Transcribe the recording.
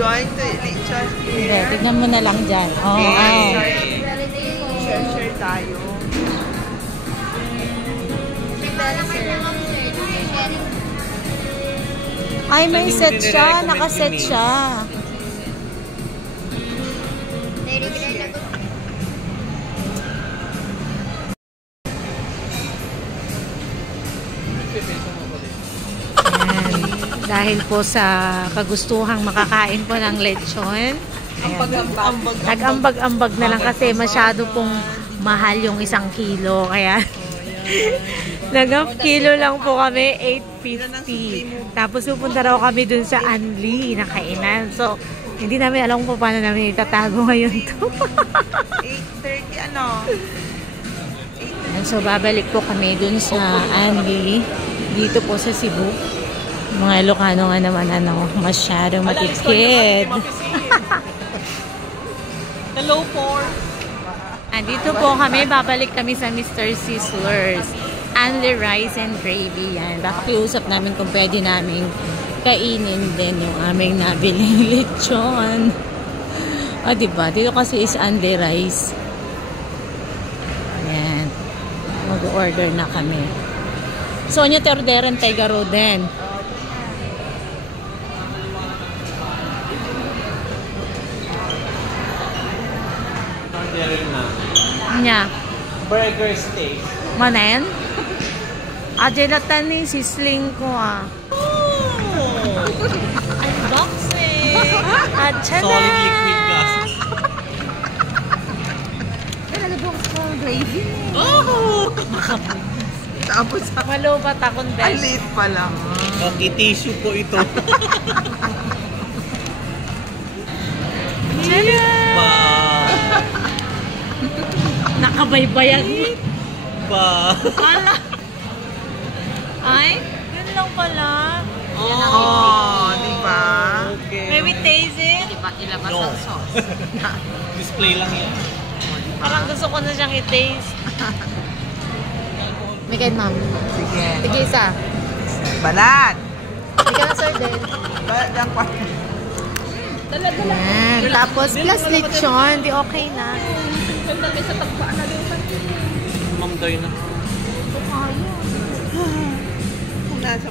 Going to lechon Hindi, here. tignan mo na lang dyan. Oo. Share tayo. Ay, may set siya. Nakaset siya. Dahil po sa kagustuhang makakain po ng lechon. Nag-ambag-ambag na lang kasi masyado pong mahal yung 1 kilo. Kaya nag-1 kilo lang po kami, 8.50. Tapos pupunta raw kami dun sa Anli na kainan. So, hindi namin alam kung paano namin itatago ngayon to. 8:30 ano? So, babalik po kami dun sa Anli. Dito po sa Cebu. Mga Ilocano nga naman masyadong matipid. Hello po. Andito po kami, babalik kami sa Mr. Sizzlers. Only rice and gravy yan. Baka kiusap namin kung pwede namin kainin din yung aming nabiling lechon. O diba? Dito kasi is only rice. Ayan. Mag-order na kami. Sonia Terderan Taigaro din. Nya. Burger steak. Manen? Ajelatan ni sisling ko Unboxing! Solid liquid gas. Nalalabong ko gravy. Oh! Tapos Malubat akong ang best. late pa lang. Okay, tissue po ito. Nakabaybayan mo. Ba? Ala! Ay, yun lang pala. Oh, diba? Okay. May we taste it? Ilabas No. ang sauce. Display lang yan. Parang gusto ko na siyang i-taste. Mikain, ma'am. Sige. Sige, isa. Balat. Ikaw na, sir, din. Balat yung pa. Yan. Tapos, plus lechon. Di okay na. Ma'am, tayo na. Nasa